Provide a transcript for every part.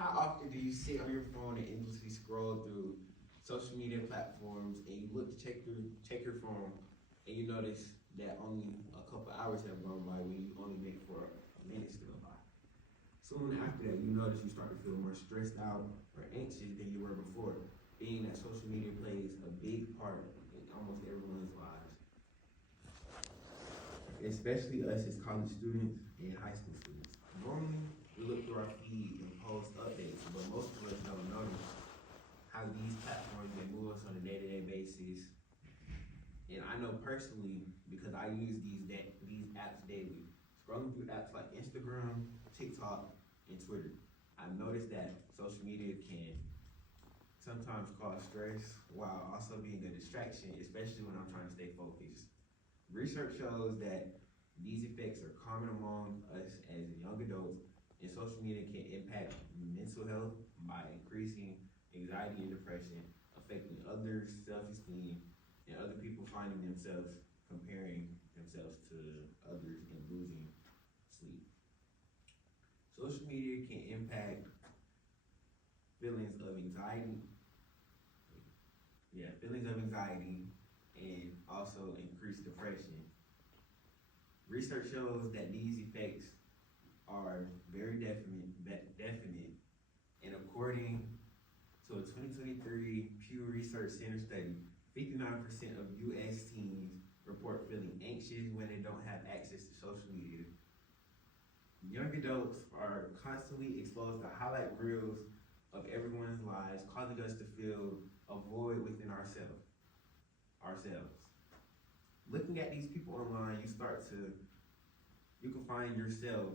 How often do you sit on your phone and endlessly scroll through social media platforms and you look to check your phone and you notice that only a couple hours have gone by when you only make 4 minutes to go by? Soon after that, you notice you start to feel more stressed out or anxious than you were before, being that social media plays a big part in almost everyone's lives, especially us as college students and high school students. Normally, we look through our feed and post updates, but most of us don't notice how these platforms they move us on a day-to-day basis. And I know personally because I use these apps daily. Scrolling through apps like Instagram, TikTok, and Twitter, I've noticed that social media can sometimes cause stress while also being a distraction, especially when I'm trying to stay focused. Research shows that these effects are common among us as young adults, and social media can impact mental health by increasing anxiety and depression, affecting others' self-esteem, and other people finding themselves comparing themselves to others and losing sleep. Social media can impact feelings of anxiety, feelings of anxiety, and also increase depression. Research shows that these effects are very definite, and according to a 2023 Pew Research Center study, 59% of U.S. teens report feeling anxious when they don't have access to social media. Young adults are constantly exposed to highlight reels of everyone's lives, causing us to feel a void within ourselves. Looking at these people online, you can find yourself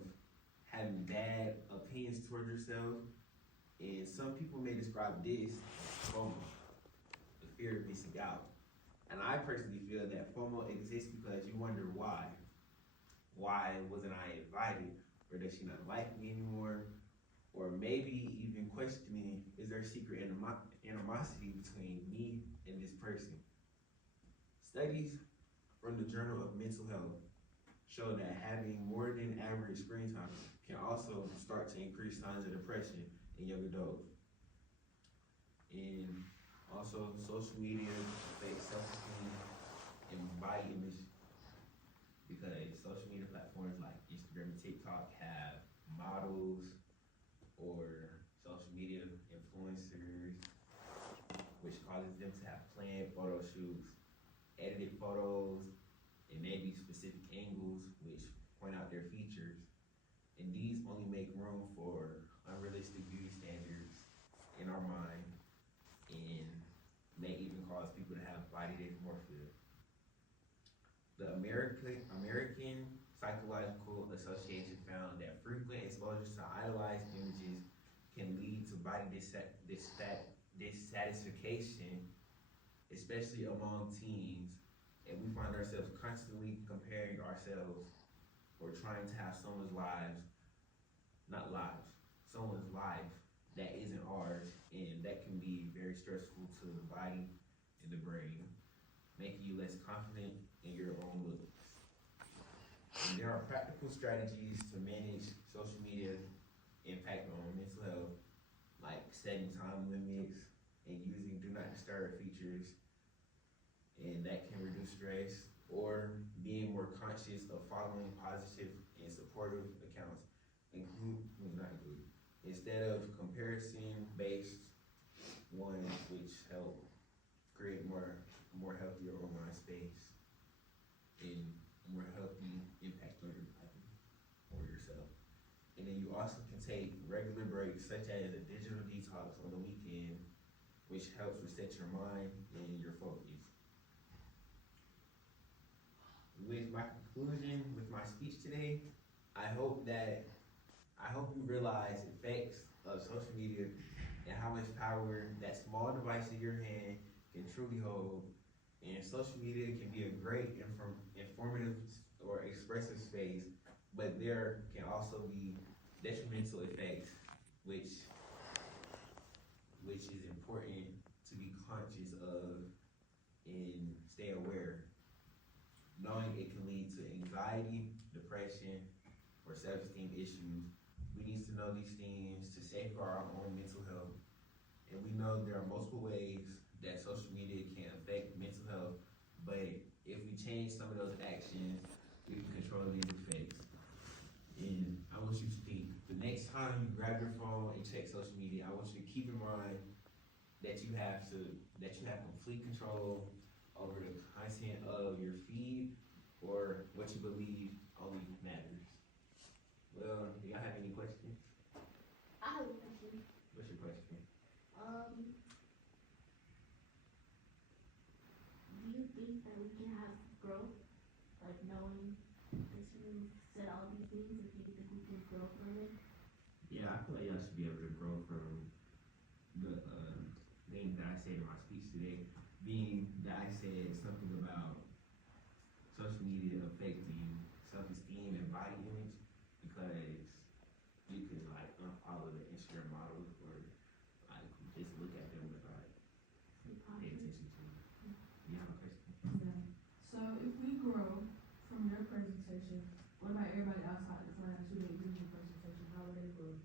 having bad opinions towards yourself, and some people may describe this as FOMO, the fear of missing out. And I personally feel that FOMO exists because you wonder why. Why wasn't I invited? Or does she not like me anymore? Or maybe even questioning, is there secret animosity between me and this person? Studies from the Journal of Mental Health show that having more than average screen time can also start to increase signs of depression in young adults. And also, social media affects self-esteem and body image because social media platforms like Instagram and TikTok have models or social media influencers, which causes them to have planned photo shoots, edited photos, and maybe specific angles, which point out their features. And these only make room for unrealistic beauty standards in our mind and may even cause people to have body dysmorphia. The American Psychological Association found that frequent exposure to idolized images can lead to body dissatisfaction, especially among teens, and we find ourselves constantly comparing ourselves or trying to have someone's life that isn't ours, and that can be very stressful to the body and the brain, making you less confident in your own looks. And there are practical strategies to manage social media impact on mental health, like setting time limits and using do not disturb features, and that can reduce stress, or being more conscious of following positive and supportive accounts, instead of comparison-based ones which help create more healthier online space and more healthy impact on your life or yourself. And then you also can take regular breaks such as a digital detox on the weekend, which helps reset your mind and your focus. With my conclusion, with my speech today, I hope you realize the effects of social media and how much power that small device in your hand can truly hold. And social media can be a great informative or expressive space, but there can also be detrimental effects, which is important to be conscious of and stay aware. Knowing it can lead to anxiety, depression, or self-esteem issues, we needs to know these things to safeguard our own mental health. And we know there are multiple ways that social media can affect mental health, but if we change some of those actions, we can control these effects. And I want you to think, the next time you grab your phone and check social media, I want you to keep in mind that you have complete control over the content of your feed, or what you believe only matters. Well, do y'all have any questions? I have a question. What's your question? Do you think that we can have growth, like knowing that you said all these things, if you think we can grow from it? Yeah, I feel like y'all should be able to grow from the things that I said in my speech today, being that I said something about social media affecting self-esteem and body image, because you could like unfollow the Instagram models or like just look at them without paying attention to them. You have a question? Yeah. So if we grow from your presentation, what about everybody outside the class who didn't do your presentation? How would they grow?